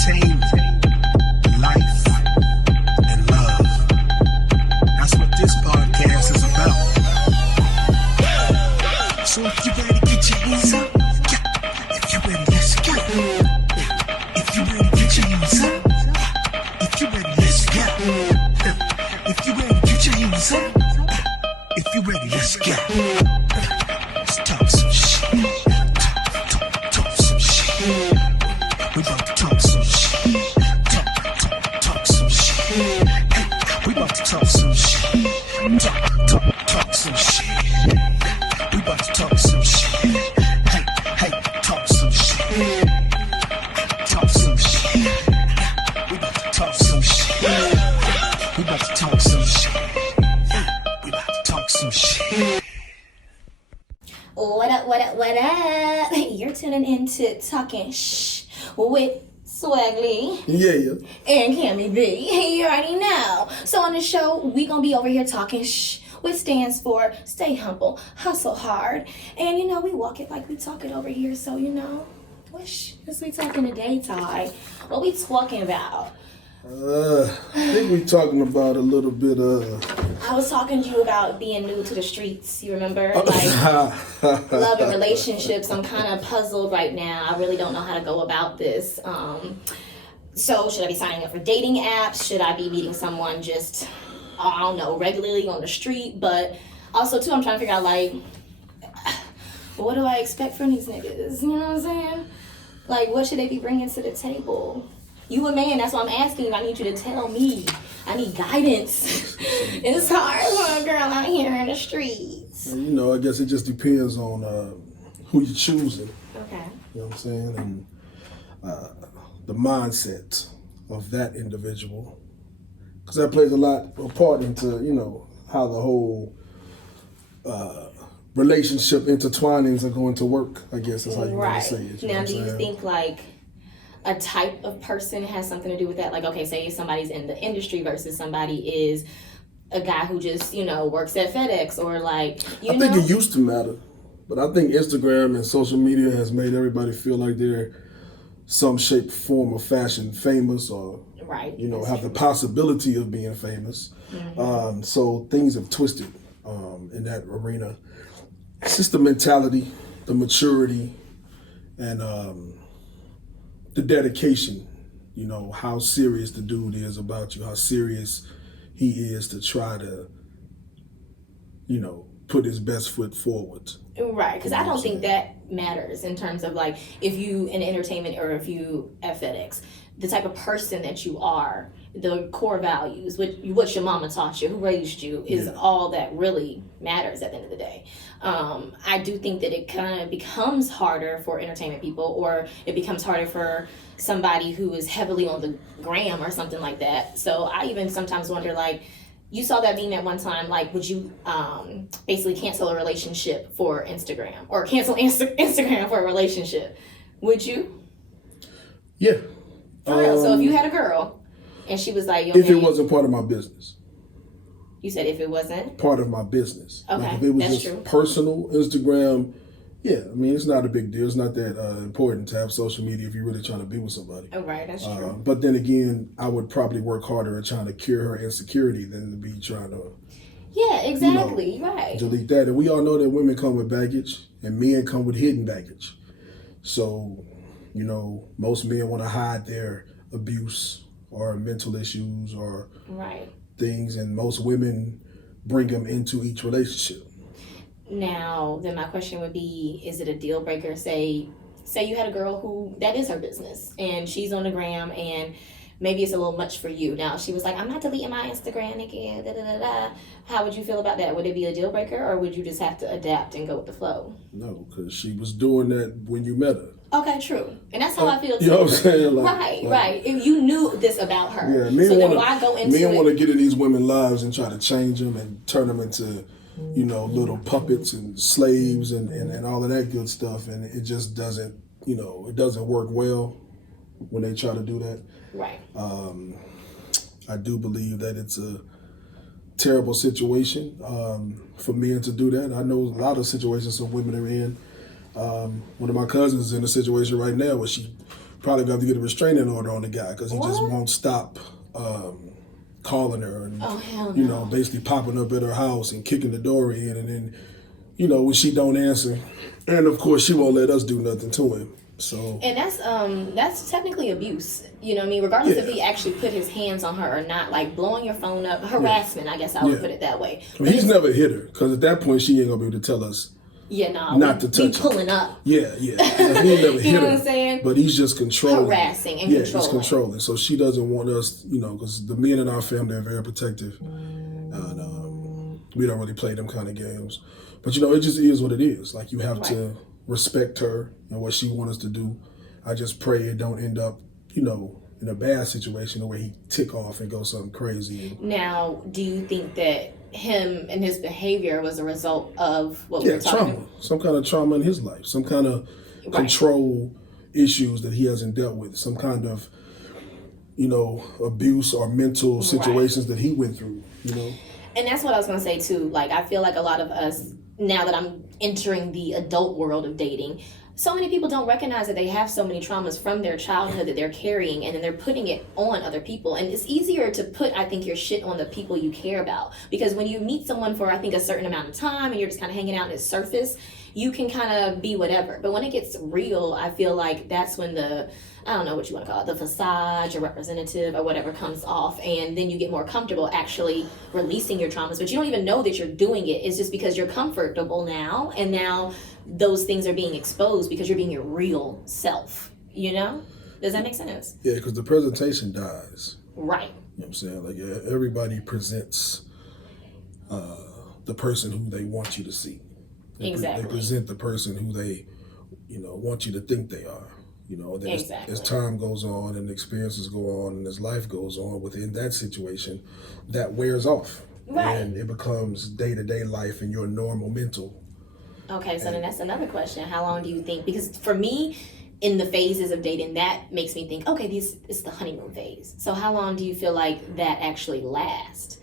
entertainment, life, and love. That's what this podcast is about. So if you ready, get your hands up. If you ready, let's go. If you ready, get your hands up. If you ready, let's go. If you ready, get your hands up. If you ready, let's go. Let's talk some shit. Talk some shit. We about to talk some shit. Talk some shit. Hey, we about to talk some shit. Talk some shit. We about to talk some shit. Hey, talk some shit. Talk some shit. We about to talk some shit. We about to talk some shit. We about to talk some shit. What up, what up, what up? You're tuning into Talking Shh with Swaggly. Yeah. And Cammi B. You already know. So on the show, we gonna be over here talking shh, which stands for stay humble, hustle hard. And you know, we walk it like we talk it over here. So you know, what shh is we talking today, Ty? What we talking about? I think we talking about a little bit of... I was talking to you about being new to the streets, you remember? Like, love and relationships. I'm kind of puzzled right now. I really don't know how to go about this. So should I be signing up for dating apps? Should I be meeting someone just, I don't know, regularly on the street? But also, too, I'm trying to figure out, like, what do I expect from these niggas? You know what I'm saying? Like, what should they be bringing to the table? You a man, that's why I'm asking you. I need you to tell me. I need guidance. It's hard for a girl out here in the streets. You know, I guess it just depends on who you're choosing. Okay. You know what I'm saying? And the mindset of that individual. Because that plays a part into, you know, how the whole relationship intertwinings are going to work, I guess is how you want to say it. Now, do you think, like, a type of person has something to do with that? Like, okay, say somebody's in the industry versus somebody is a guy who just, you know, works at FedEx or like, I think it used to matter, but I think Instagram and social media has made everybody feel like they're some shape, form, or fashion famous or, you know, have the possibility of being famous. Mm-hmm. So things have twisted in that arena. It's just the mentality, the maturity, and the dedication, you know, how serious the dude is about you, how serious he is to try to, you know, put his best foot forward. Right, because I don't think that matters in terms of like if you in entertainment or if you at FedEx, the type of person that you are, the core values, what your mama taught you, who raised you, is all that really matters at the end of the day. I do think that it kind of becomes harder for entertainment people, or it becomes harder for somebody who is heavily on the gram or something like that. So I even sometimes wonder, like, you saw that meme at one time, like, would you basically cancel a relationship for Instagram or cancel Instagram for a relationship? Would you? Yeah. For real. So if you had a girl and she was like, if it wasn't part of my business. You said if it wasn't? Part of my business. Okay, like if it was that's just true. Personal, Instagram, yeah, I mean, it's not a big deal. It's not that important to have social media if you're really trying to be with somebody. Oh, right, that's true. But then again, I would probably work harder at trying to cure her insecurity than to be trying to... Yeah, exactly, you know, right. Delete that. And we all know that women come with baggage and men come with hidden baggage. So, you know, most men want to hide their abuse or mental issues or things, and most women bring them into each relationship. Now, then my question would be, is it a deal breaker? Say you had a girl who, that is her business, and she's on the gram, and maybe it's a little much for you. Now, she was like, I'm not deleting my Instagram again, da-da-da-da. How would you feel about that? Would it be a deal breaker, or would you just have to adapt and go with the flow? No, because she was doing that when you met her. Okay, true. And that's how I feel too. You know what I'm saying? Like, right. If you knew this about her. Yeah, so then why go into men want to get in these women's lives and try to change them and turn them into, you know, little puppets and slaves and all of that good stuff. And it just doesn't, you know, it doesn't work well when they try to do that. Right. I do believe that it's a terrible situation for men to do that. I know a lot of situations some women are in. One of my cousins is in a situation right now where she probably got to get a restraining order on the guy because he just won't stop calling her and you know, basically popping up at her house and kicking the door in, and then, you know, when she don't answer, and of course she won't let us do nothing to him. So, and that's technically abuse. You know what I mean? Regardless if he actually put his hands on her or not, like blowing your phone up, harassment. I guess I would put it that way. I mean, he's never hit her because at that point she ain't gonna be able to tell us. Not to touch her. Pulling up. Yeah. He ain't never hit you know her. what I'm saying? But he's just controlling. Harassing and controlling. He's controlling. So she doesn't want us, you know, because the men in our family are very protective. And we don't really play them kind of games. But, you know, it just is what it is. Like, you have to respect her and what she wants us to do. I just pray it don't end up, you know, in a bad situation where he tick off and go something crazy. Now, do you think that him and his behavior was a result of what we were talking trauma, some kind of trauma in his life, some kind of control issues that he hasn't dealt with, some kind of, you know, abuse or mental situations that he went through, you know? And that's what I was going to say too. Like, I feel like a lot of us, now that I'm entering the adult world of dating, so many people don't recognize that they have so many traumas from their childhood that they're carrying, and then they're putting it on other people. And it's easier to put, I think, your shit on the people you care about. Because when you meet someone for, I think, a certain amount of time and you're just kind of hanging out on its surface, you can kind of be whatever. But when it gets real, I feel like that's when the, I don't know what you want to call it, the facade, your representative or whatever comes off, and then you get more comfortable actually releasing your traumas. But you don't even know that you're doing it. It's just because you're comfortable now, and now those things are being exposed because you're being your real self, you know? Does that make sense? Yeah, because the presentation dies. Right. You know what I'm saying? Like, everybody presents the person who they want you to see. They present the person who they, you know, want you to think they are. You know, as time goes on and experiences go on and as life goes on within that situation, that wears off. Right. And it becomes day-to-day life and your normal mental. Okay, so then that's another question. How long do you think? Because for me, in the phases of dating, that makes me think, okay, this is the honeymoon phase. So how long do you feel like that actually lasts?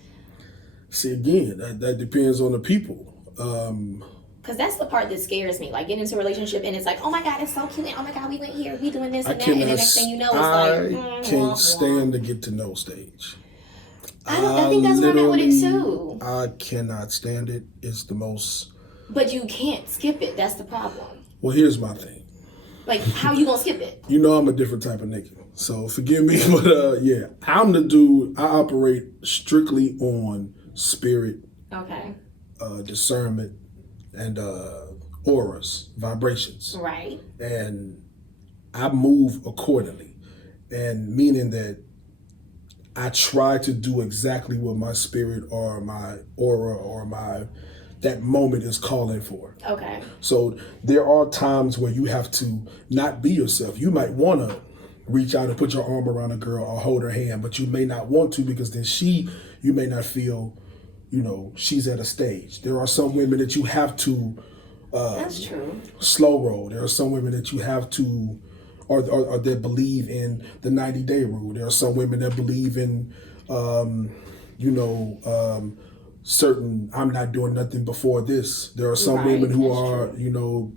See, again, that depends on the people. Because that's the part that scares me. Like, getting into a relationship and it's like, oh my God, it's so cute. And oh my God, we went here, we doing this and that. And the next thing you know, it's like, I can't stand the get to know stage. I think that's where I'm at with it too. I cannot stand it. It's the most... But you can't skip it. That's the problem. Well, here's my thing. Like, how you gonna skip it? You know I'm a different type of nigga. So forgive me, but yeah. I'm the dude, I operate strictly on spirit, discernment, and auras, vibrations. Right. And I move accordingly. And meaning that I try to do exactly what my spirit or my aura or that moment is calling for. Okay. So there are times where you have to not be yourself. You might want to reach out and put your arm around a girl or hold her hand, but you may not want to because then you may not feel, you know, she's at a stage. There are some women that you have to that's true. Slow roll. There are some women that you have to or that believe in the 90-day rule. There are some women that believe in certain, I'm not doing nothing before this. There are some women who are, true. You know,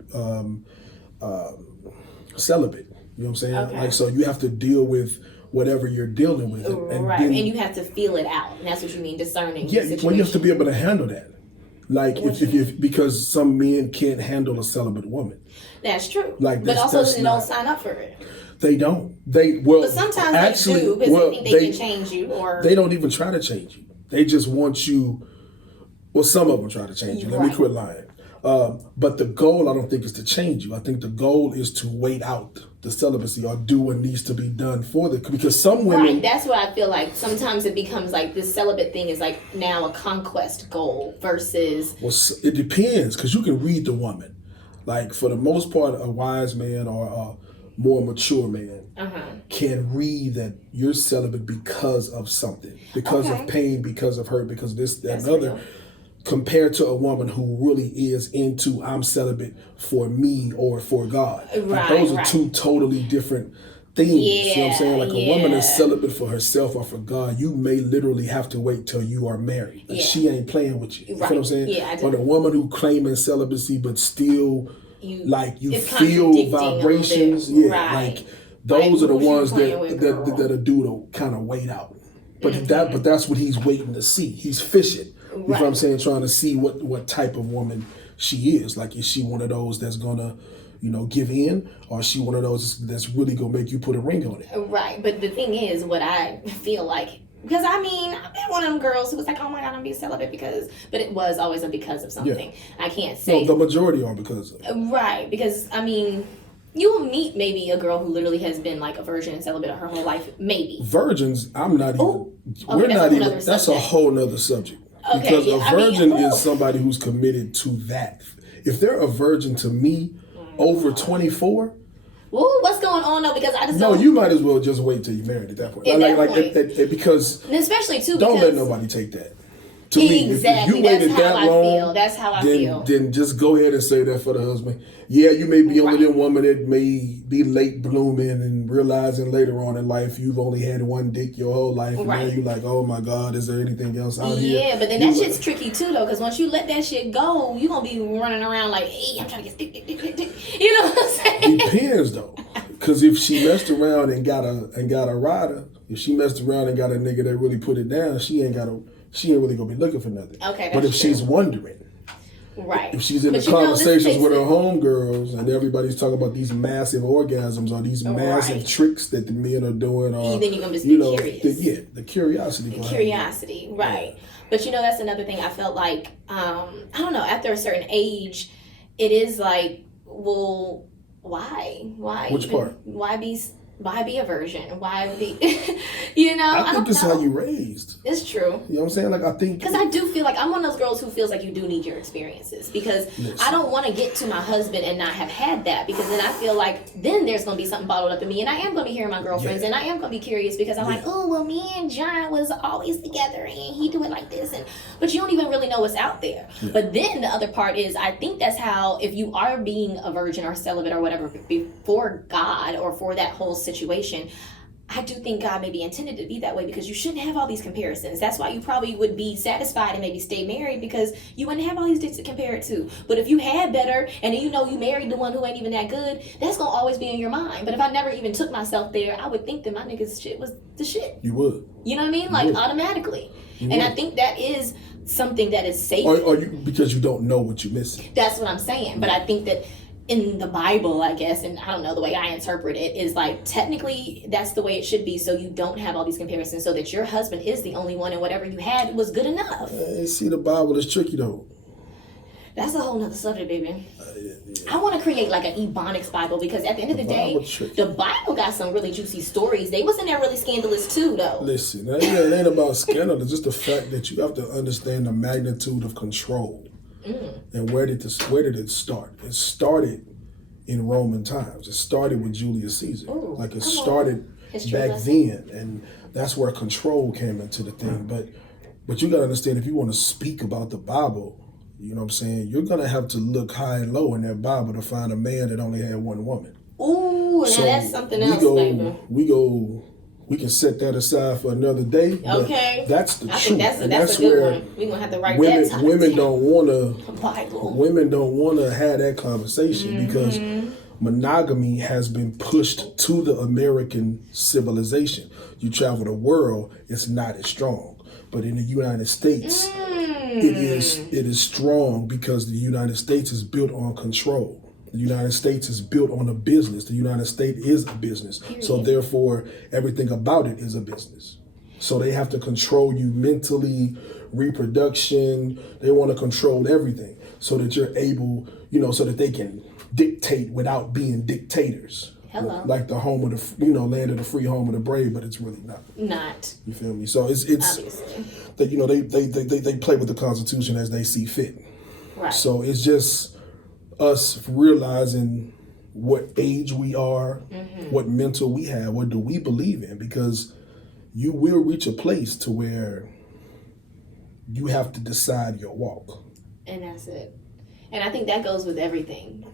celibate. You know what I'm saying? Okay. Like, so you have to deal with whatever you're dealing with. And you have to feel it out. And that's what you mean, discerning. Yeah, well, you have to be able to handle that. Like, because some men can't handle a celibate woman. That's true. Like, but also they don't sign up for it. They don't. But sometimes actually, they do because they think they can change you. Or they don't even try to change you. They just want you. Well, some of them try to change you. Let me quit lying. But the goal, I don't think, is to change you. I think the goal is to wait out the celibacy or do what needs to be done because some women... Right, that's what I feel like. Sometimes it becomes like this celibate thing is like now a conquest goal versus... Well, it depends because you can read the woman. Like, for the most part, a wise man or a more mature man can read that you're celibate because of something. Because of pain, because of hurt, because of this, that, and other. Real. Compared to a woman who really is into I'm celibate for me or for God. Like, those are two totally different things. You know what I'm saying? Like, a woman is celibate for herself or for God, you may literally have to wait till you are married. Like, she ain't playing with you. You know what I'm saying? Yeah, but a woman who claiming celibacy but still you feel vibrations. Like, those like, are the ones that a dude will kind of wait out. But that's what he's waiting to see. He's fishing. You know what I'm saying? Trying to see what type of woman she is. Like, is she one of those that's gonna, give in, or is she one of those that's really gonna make you put a ring on it? Right. But the thing is, what I feel like, because I've been one of them girls who was like, oh my God, I'm being celibate but it was always because of something. Yeah. I can't say. No, the majority are because of it. Right. Because, you will meet maybe a girl who literally has been like a virgin and celibate her whole life, maybe. Virgins, I'm not even. We're not even. That's a whole nother subject. Okay, because a virgin is somebody who's committed to that. If they're a virgin to me, over 24. Well, what's going on though? Because I just no. You might as well just wait till you're married at that point. Because and especially too. Don't let nobody take that. To me, if you waited that long, that's how I feel. Then just go ahead and say that for the husband. Yeah, you may be only the woman that may be late blooming and realizing later on in life you've only had one dick your whole life. And now you're like, oh my God, is there anything else out here? Yeah, but then that shit's tricky too though, because once you let that shit go, you're going to be running around like, hey, I'm trying to get dick. You know what I'm saying? Depends though. Because if she messed around and got a rider, if she messed around and got a nigga that really put it down, she ain't really gonna be looking for nothing. Okay, but if she's wondering, if she's in the conversations with her homegirls and everybody's talking about these massive orgasms or these massive tricks that the men are doing, or then you're gonna just be curious. The curiosity. The curiosity, right? Yeah. But that's another thing. I felt like I don't know. After a certain age, it is like, well, why? Which part? Why be a virgin? Why be, I think it's how you raised. It's true. You know what I'm saying? Like, I think. Because I do feel like I'm one of those girls who feels like you do need your experiences. Because I don't want to get to my husband and not have had that. Because then I feel like then there's going to be something bottled up in me. And I am going to be hearing my girlfriends. And I am going to be curious because I'm like, oh, well, me and John was always together. And he do it like this. But you don't even really know what's out there. Yeah. But then the other part is, I think that's how, if you are being a virgin or celibate or whatever before God or for that whole situation, I do think God maybe intended to be that way, because you shouldn't have all these comparisons. That's why you probably would be satisfied and maybe stay married, because you wouldn't have all these dicks to compare it to. But if you had better and then you married the one who ain't even that good, that's gonna always be in your mind. But if I never even took myself there, I would think that my nigga's shit was the shit. You would. You know what I mean? Like, automatically. And I think that is something that is safe. Or you, because you don't know what you're missing. That's what I'm saying. But I think that in the Bible, I guess, and I don't know, the way I interpret it is like, technically that's the way it should be, so you don't have all these comparisons, so that your husband is the only one and whatever you had was good enough. See, the Bible is tricky though. That's a whole nother subject, baby. I want to create like an Ebonics Bible, because at the end of the day, the Bible got some really juicy stories. They wasn't there really scandalous too, though. Listen, it ain't about scandal. It's just the fact that you have to understand the magnitude of control. And where did it start? It started in Roman times. It started with Julius Caesar. Ooh, it started back then, and that's where control came into the thing. But you gotta understand, if you want to speak about the Bible, you know what I'm saying, you're gonna have to look high and low in that Bible to find a man that only had one woman. Ooh, so now that's something else, baby. We can set that aside for another day. Okay, that's the truth. That's a good one. We're gonna have to write that time. Women don't wanna have that conversation, because monogamy has been pushed to the American civilization. You travel the world, it's not as strong. But in the United States, it is strong, because the United States is built on control. The United States is built on a business. The United States is a business. Period. So therefore, everything about it is a business. So they have to control you mentally, reproduction. They want to control everything, so that you're able, so that they can dictate without being dictators. Hello. Like the home of the, land of the free, home of the brave, but it's really not. Not. You feel me? So it's obviously that, they play with the Constitution as they see fit. Right. So it's just us realizing what age we are, what mental we have, what do we believe in, because you will reach a place to where you have to decide your walk. And that's it. And I think that goes with everything.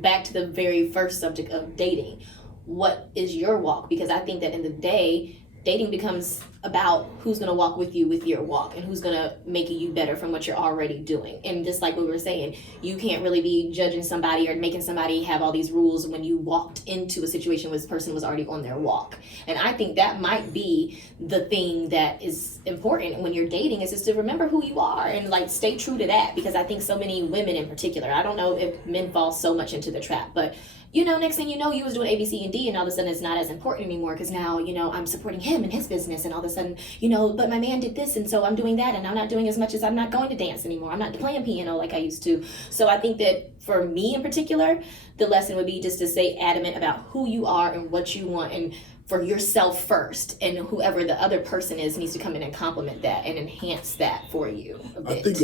Back to the very first subject of dating. What is your walk? Because I think that in the day, dating becomes about who's going to walk with you with your walk and who's going to make you better from what you're already doing. And just like we were saying, you can't really be judging somebody or making somebody have all these rules when you walked into a situation where this person was already on their walk. And I think that might be the thing that is important when you're dating, is just to remember who you are and like stay true to that. Because I think so many women in particular, I don't know if men fall so much into the trap, but you know, next thing you know, you was doing A, B, C, and D, and all of a sudden it's not as important anymore because now, you know, I'm supporting him and his business, and all of a sudden, you know, but my man did this, and so I'm doing that, and I'm not doing as much as I'm not going to dance anymore. I'm not playing piano like I used to. So I think that for me in particular, the lesson would be just to stay adamant about who you are and what you want, and for yourself first, and whoever the other person is needs to come in and complement that and enhance that for you a bit. I think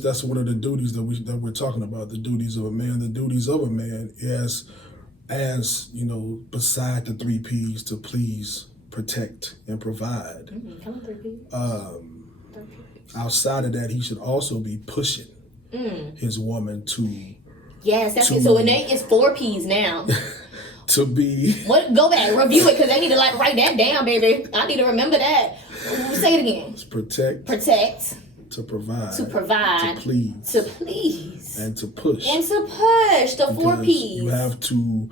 that's one of the duties that we're talking about, the duties of a man. The duties of a man is, as you know, beside the 3 P's, to please, protect, and provide. Come on, 3 P's. Outside of that, he should also be pushing his woman to. Yes, that's it. So it's 4 P's now. To be. What? Go back, review it, because they need to like write that down, baby. I need to remember that. Say it again. It's protect. To provide. To please. And to push. The 4 P's. You have to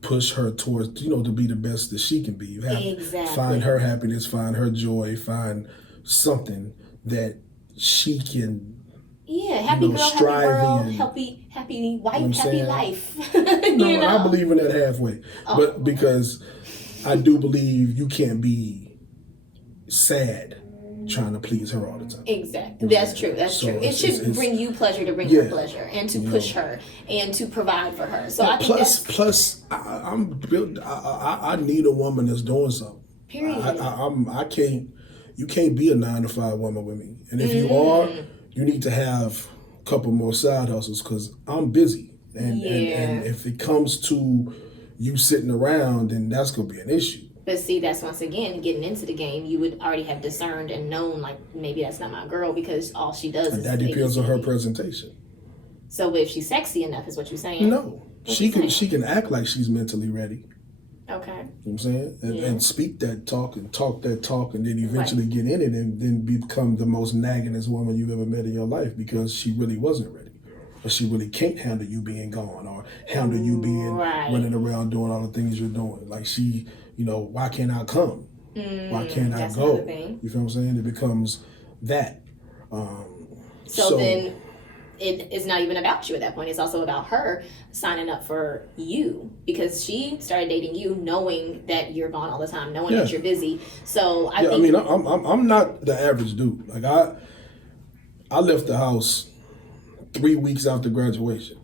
push her towards, you know, to be the best that she can be. You have to find her happiness, find her joy, find something that she can. Yeah, happy girl, happy world, happy wife, happy life. No, I believe in that halfway. But because I do believe you can't be sad trying to please her all the time. Exactly. That's true. It should bring you pleasure to bring her pleasure, and to push her and to provide for her. So I think plus I need a woman that's doing something. Period. You can't be a 9-to-5 woman with me. And if you are, you need to have a couple more side hustles, because I'm busy. And if it comes to you sitting around, then that's going to be an issue. But see, that's once again, getting into the game, you would already have discerned and known, like, maybe that's not my girl, because all she does is... That depends on her presentation. So if she's sexy enough, is what you're saying? No. She can act like she's mentally ready. Okay. You know what I'm saying? And speak that talk and talk that talk, and then eventually get in it and then become the most naggingest woman you've ever met in your life, because she really wasn't ready. Or she really can't handle you being gone, or handle you being running around doing all the things you're doing. Like she, you know, why can't I come? Why can't I go? You feel what I'm saying? It becomes that. So then it's not even about you at that point. It's also about her signing up for you, because she started dating you knowing that you're gone all the time, knowing that you're busy. So I think... I'm not the average dude. Like I left the house 3 weeks after graduation.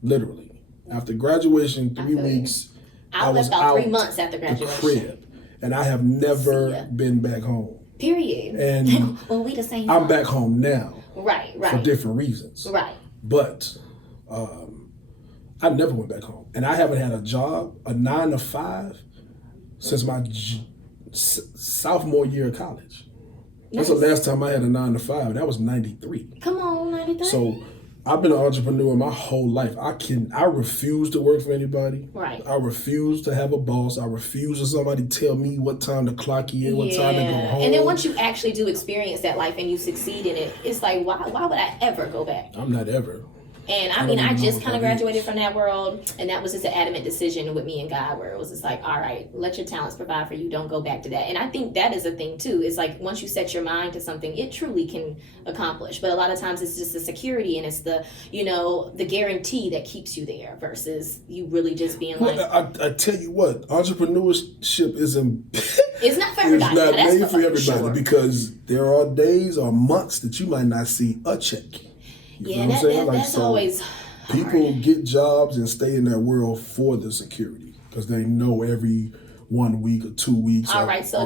Literally. After graduation, 3 weeks, I was about out 3 months after graduation. The crib. And I have never been back home. Period. And well, we the same. I'm back home now. Right. For different reasons. Right. But I never went back home. And I haven't had a job, a 9-to-5, since my sophomore year of college. That's the last time I had a 9-to-5. That was 93. Come on, 93. So I've been an entrepreneur my whole life. I refuse to work for anybody. Right. I refuse to have a boss. I refuse to somebody tell me what time to clock in, what time to go home. And then once you actually do experience that life and you succeed in it, it's like, why would I ever go back? I'm not ever. And I just kind of graduated from that world, and that was just an adamant decision with me and God, where it was just like, all right, let your talents provide for you, don't go back to that. And I think that is a thing too. It's like, once you set your mind to something, it truly can accomplish. But a lot of times it's just the security and it's the, you know, the guarantee that keeps you there, versus you really just being like... I tell you what, entrepreneurship isn't... It's not for everybody. It's not made for everybody, because there are days or months that you might not see a check. That's always hard. People get jobs and stay in that world for the security, because they know every 1 week or 2 weeks salary. So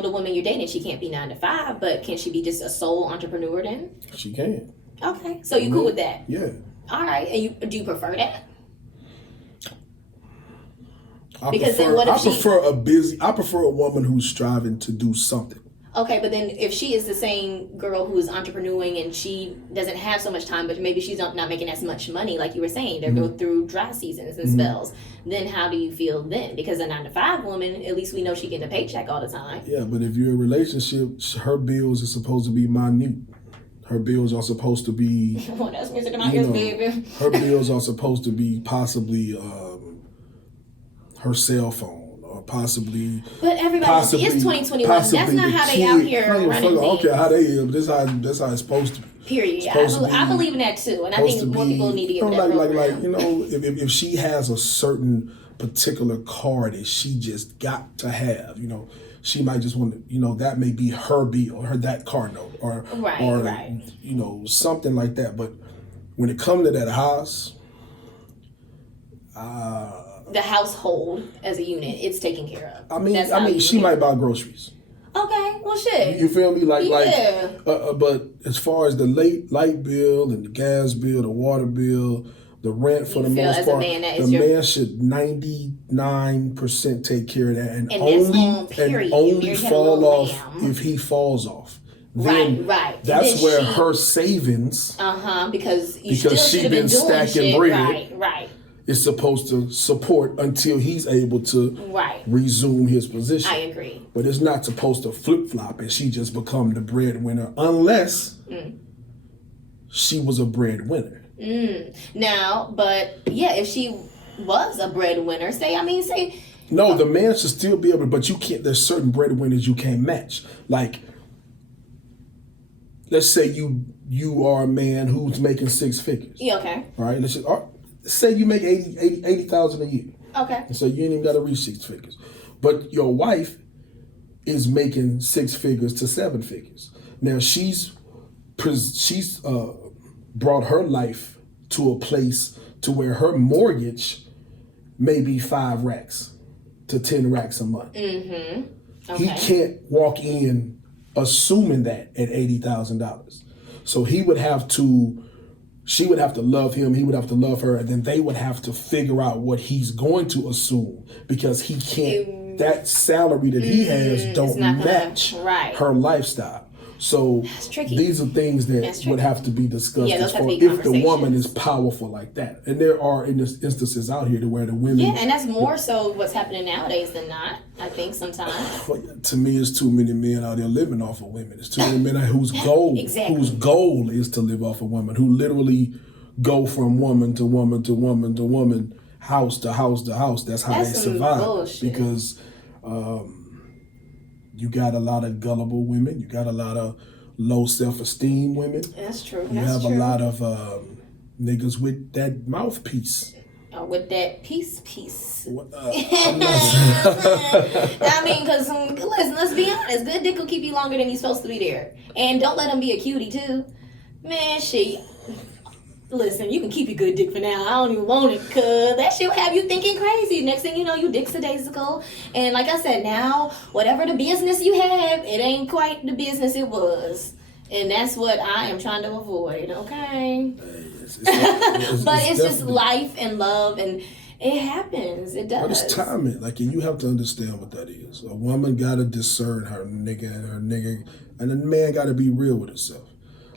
the woman you're dating, she can't be 9-to-5, but can she be just a sole entrepreneur then? She can. Okay, so you cool with that? Yeah. All right, and do you prefer that? I prefer a woman who's striving to do something. Okay, but then if she is the same girl who is entrepreneuring and she doesn't have so much time, but maybe she's not making as much money, like you were saying, they're going through dry seasons and spells, then how do you feel then? Because a 9-to-5 woman, at least we know she getting a paycheck all the time. Yeah, but if you're in a relationship, her bills are supposed to be minute. Her bills are supposed to be... Well, that's music in my ears, baby. Her bills are supposed to be possibly her cell phone. Possibly, but everybody, it's 2021. That's not how they out here running things. I don't care how they is, but that's how it's supposed to be. Period. I believe in that too, and I think more people need to get that. Like if she has a certain particular car that she just got to have, she might just want to, that may be her bill, that car note, or something like that. But when it comes to that house, the household as a unit, it's taken care of. I mean, she might buy groceries. Okay, well, shit. You feel me? But as far as the light bill and the gas bill, the water bill, the rent for the most part, the man should 99% take care of that, and only fall off if he falls off. Then right. That's where her savings, because she been stacking bread, right. is supposed to support until he's able to resume his position. I agree. But it's not supposed to flip-flop and she just become the breadwinner unless she was a breadwinner. Now, but yeah, if she was a breadwinner, No, the man should still be able to, but you can't, there's certain breadwinners you can't match. Like, let's say you are a man who's making 6 figures. Yeah, okay. All right, say you make $80,000 a year. Okay. And so you ain't even got to reach 6 figures. But your wife is making 6 figures to 7 figures. Now she's brought her life to a place to where her mortgage may be 5 racks to 10 racks a month. Okay. He can't walk in assuming that at $80,000. So she would have to love him, he would have to love her, and then they would have to figure out what he's going to assume, because he can't, that salary that he has don't match her lifestyle. So these are things that would have to be discussed as far if the woman is powerful like that. And there are instances out here to where the women... Yeah, and that's more so what's happening nowadays than not, I think, sometimes. To me, it's too many men out there living off of women. It's too many men whose goal is to live off of women, who literally go from woman to woman to woman to woman, house to house to house. That's how they survive. Bullshit. Because... you got a lot of gullible women. You got a lot of low self-esteem women. That's true. You have a lot of niggas with that mouthpiece. With that piece. I'm not I mean, because, listen, let's be honest. Good dick will keep you longer than he's supposed to be there. And don't let him be a cutie, too. Man, shit. Listen, you can keep your good dick for now. I don't even want it, because that shit will have you thinking crazy. Next thing you know, you dick's-a-daisical. And like I said, now, whatever the business you have, it ain't quite the business it was. And that's what I am trying to avoid, okay? But it's just life and love, and it happens. It does. But it's timing. Like, and you have to understand what that is. A woman got to discern her nigga, and the man got to be real with herself.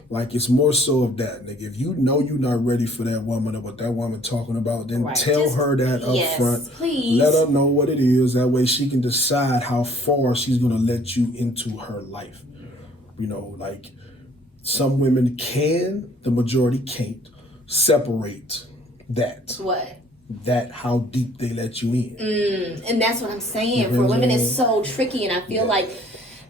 Like, it's more so of that, nigga. If you know you're not ready for that woman or what that woman talking about, then tell her that up front. Please. Let her know what it is. That way she can decide how far she's going to let you into her life. Like, some women can, the majority can't, separate that. What? That how deep they let you in. And that's what I'm saying. For women, it's so tricky, and I feel like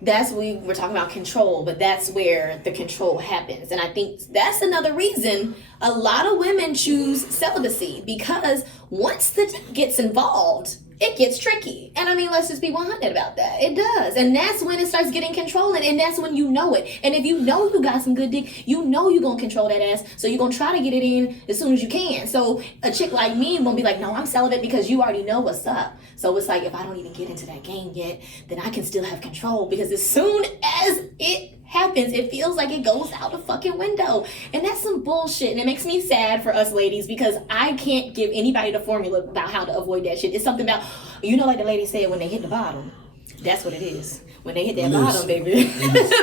that's we're talking about control, but that's where the control happens. And I think that's another reason a lot of women choose celibacy, because once the dick gets involved, it gets tricky. And I mean, let's just be 100 about that. It does. And that's when it starts getting controlling, and that's when you know it. And if you know you got some good dick, you know you're going to control that ass, so you're going to try to get it in as soon as you can. So a chick like me won't be like, no, I'm celibate, because you already know what's up. So it's like, if I don't even get into that game yet, then I can still have control, because as soon as it happens, it feels like it goes out the fucking window. And that's some bullshit, and it makes me sad for us ladies, because I can't give anybody the formula about how to avoid that shit. It's something about, like the lady said, when they hit the bottom, That's what it is. When they hit that bottom, baby,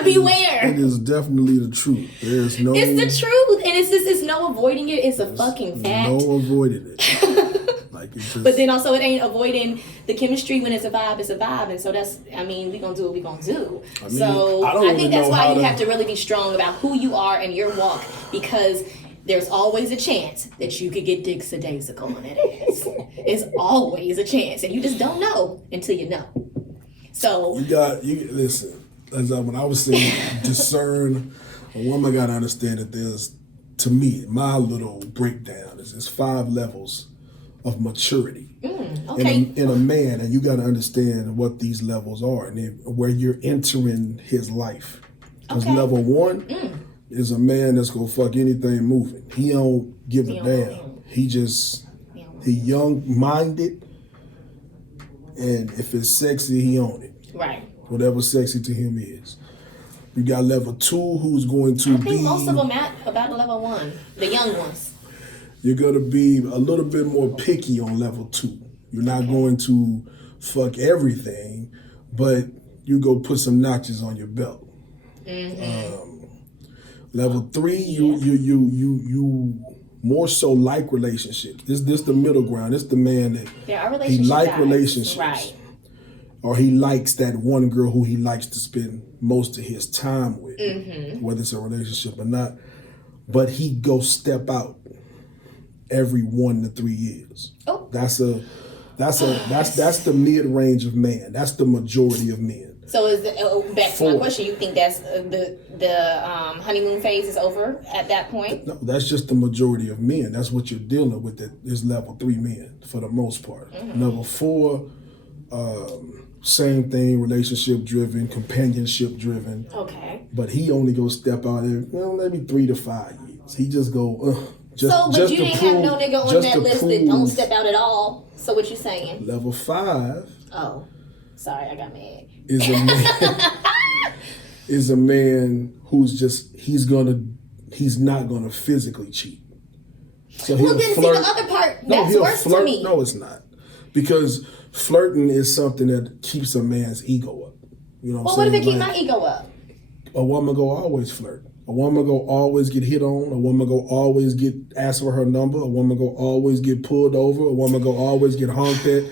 beware. It is definitely the truth. There's no. It's the truth, and it's no avoiding it. It's a fucking fact. No avoiding it. Like it's just, but then also, it ain't avoiding the chemistry. When it's a vibe, it's a vibe, and so that's. I mean, we gonna do what we gonna do. I mean, so I think that's why you have to really be strong about who you are and your walk, because there's always a chance that you could get dicksadasical on that ass. It's always a chance, and you just don't know until you know. So you listen. As when I was saying, discern. A woman got to understand that there's, to me, my little breakdown is 5 levels of maturity okay. in a man, and you got to understand what these levels are and where you're entering his life. Because level 1 is a man that's gonna fuck anything moving. He don't give a damn. He young-minded, and if it's sexy, he own it. Right. Whatever sexy to him is. We got level 2, who's going to be. I think most of them at about level 1, the young ones. You're gonna be a little bit more picky on level 2. You're not going to fuck everything, but you go put some notches on your belt. Level 3, you more so like relationships. This the middle ground. This the man that he like relationships, right? Or he likes that one girl who he likes to spend most of his time with, whether it's a relationship or not. But he go step out every 1 to 3 years. Oh, that's the mid range of man. That's the majority of men. So is back to my question? You think that's the honeymoon phase is over at that point? No, that's just the majority of men. That's what you're dealing with. Is level 3 men for the most part. Level 4, same thing, relationship driven, companionship driven. Okay. But he only go step out every maybe 3 to 5 years. He just go but you didn't have no nigga on that list that don't step out at all. So what you saying? Level 5. Oh, sorry, I got mad. Is a man who's just he's not gonna physically cheat. So well, then see the other part that's worse to me. No, it's not, because flirting is something that keeps a man's ego up. You know what I'm saying? Well, what if it keep my ego up? A woman go always flirt. A woman go always get hit on. A woman go always get asked for her number. A woman go always get pulled over. A woman go always get honked at.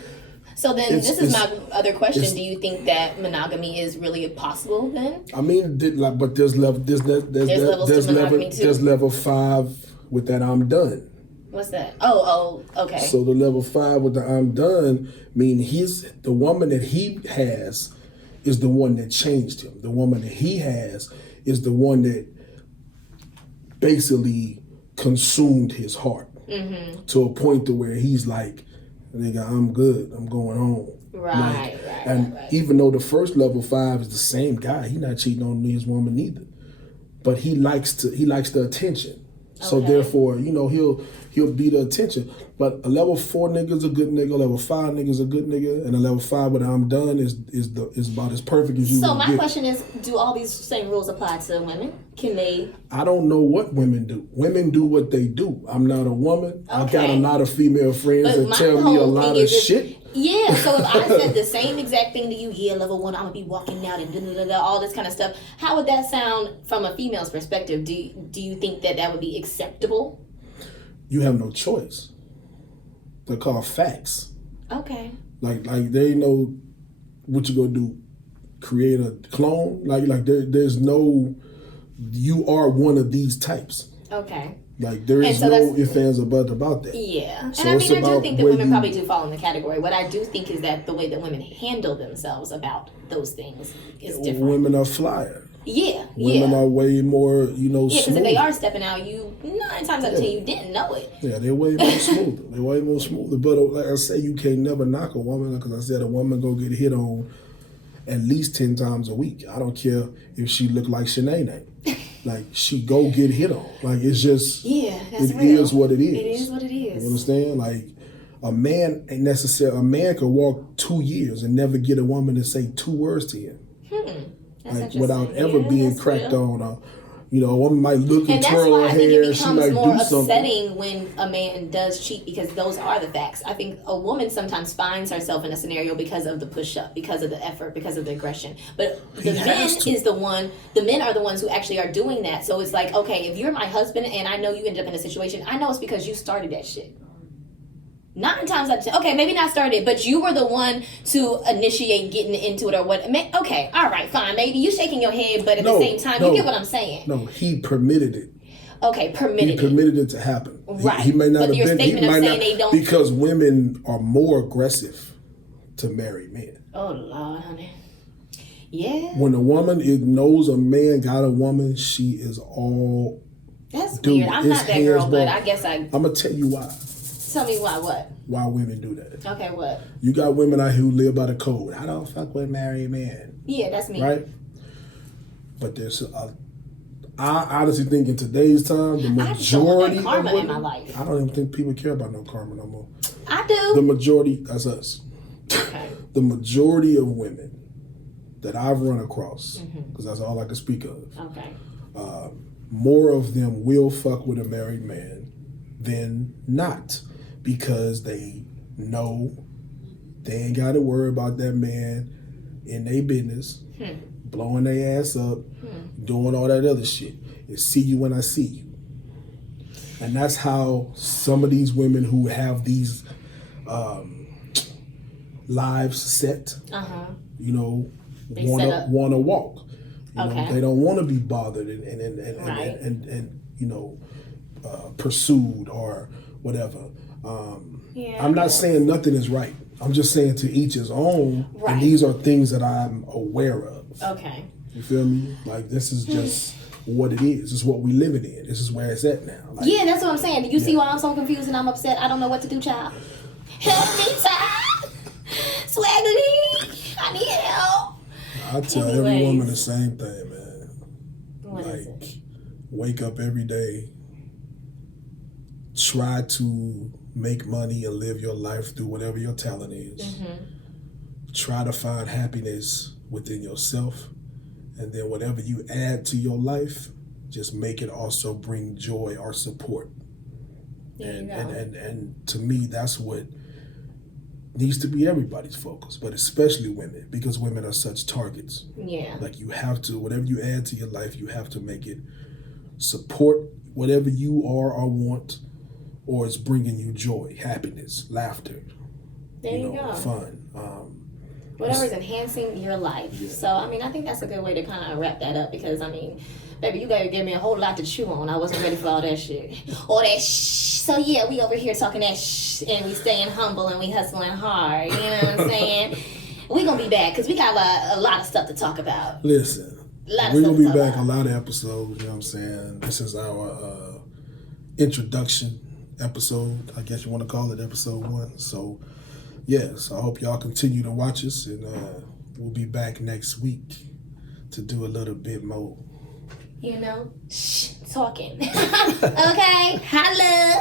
So then this is my other question. Do you think that monogamy is really possible then? I mean, but there's levels to monogamy too. There's level 5 with that I'm done. What's that? Oh, okay. So the level 5 with the I'm done mean the woman that he has is the one that changed him. The woman that he has is the one that basically consumed his heart to a point to where he's like, nigga, I'm good. I'm going home. Right. Even though the first level 5 is the same guy, he not cheating on his woman either. But he likes the attention. So therefore, he'll be the attention. But a level 4 nigga is a good nigga. A level 5 nigga is a good nigga, and a level 5 with I'm done is about as perfect as you. So my question is, do all these same rules apply to women? Can they? I don't know what women do. Women do what they do. I'm not a woman. I got a lot of female friends that tell me a lot of shit. Yeah, so if I said the same exact thing to you, level 1, I'm gonna be walking out and all this kind of stuff. How would that sound from a female's perspective? Do you think that would be acceptable? You have no choice. They're called facts. Okay. Like they know what you gonna do. Create a clone. Like there's no. You are one of these types. Okay. Like there is no ifs, ands, or buts about that. Yeah, so and I do think that women probably do fall in the category. What I do think is that the way that women handle themselves about those things is different. Women are flyer. Yeah, women are way more, Yeah, because if they are stepping out, 9 times out of 10 you didn't know it. Yeah, they're way more smoother. They're way more smoother. But like I say, you can't never knock a woman, because I said a woman go get hit on at least 10 times a week. I don't care if she look like Jhene. Like, she go get hit on. Like, it's just, that's real. It is what it is. It is what it is. You understand? Like, a man could walk 2 years and never get a woman to say 2 words to him. That's like, without ever being cracked on. You know, a woman might look and twirl her hair. And that's why I think it becomes more upsetting something when a man does cheat, because those are the facts. I think a woman sometimes finds herself in a scenario because of the push-up, because of the effort, because of the aggression. But the men are the ones who actually are doing that. So it's like, okay, if you're my husband and I know you ended up in a situation, I know it's because you started that shit. 9 times out of 10, okay, maybe not started, but you were the one to initiate getting into it or what. Okay, all right, fine. Maybe you shaking your head, but at the same time, you get what I'm saying. No, he permitted it. Okay, He permitted it to happen. Right. He may not but have your been. Statement he might of not, saying they don't. because women are more aggressive to married men. Oh Lord, honey. Yeah. When a woman knows a man got a woman, she is all. That's weird. I'm not that girl, but I guess I'm gonna tell you why. Tell me why. What? Why women do that? Okay, what? You got women out here who live by the code. I don't fuck with married men. Yeah, that's me. Right? But I honestly think in today's time, the majority I karma of women, in my life. I don't even think people care about no karma no more. I do. The majority, that's us. Okay. The majority of women that I've run across, because that's all I can speak of. Okay. More of them will fuck with a married man than not, because they know they ain't got to worry about that man in their business, blowing their ass up, doing all that other shit. It's see you when I see you. And that's how some of these women who have these lives set, you know, want to walk. You know, they don't want to be bothered and you know, pursued or whatever. I'm not saying nothing is right. I'm just saying to each his own. Right. And these are things that I'm aware of. Okay. You feel me? Like, this is just what it is. This is what we living in. This is where it's at now. Like, yeah, that's what I'm saying. Do you see why I'm so confused and I'm upset? I don't know what to do, child. Help me, child. Swaggly. I need help. I tell every woman the same thing, man. What is it? Wake up every day. Try to make money and live your life through whatever your talent is. Try to find happiness within yourself, and then whatever you add to your life, just make it also bring joy or support. And to me, that's what needs to be everybody's focus, but especially women, because women are such targets. Yeah. Like, you have to, whatever you add to your life, you have to make it support whatever you are or want, or it's bringing you joy, happiness, laughter, there you go. Fun. Whatever's enhancing your life. Yeah. So, I mean, I think that's a good way to kind of wrap that up, because, I mean, baby, you gotta give me a whole lot to chew on. I wasn't ready for all that shit. All that So, yeah, we over here talking that and we staying humble and we hustling hard. You know what I'm saying? We gonna be back, because we got a lot of stuff to talk about. Listen, we're gonna be back a lot of episodes. You know what I'm saying? This is our introduction episode, I guess you want to call it, episode 1. So, yes, I hope y'all continue to watch us, and we'll be back next week to do a little bit more. You know, talking. Okay, holla.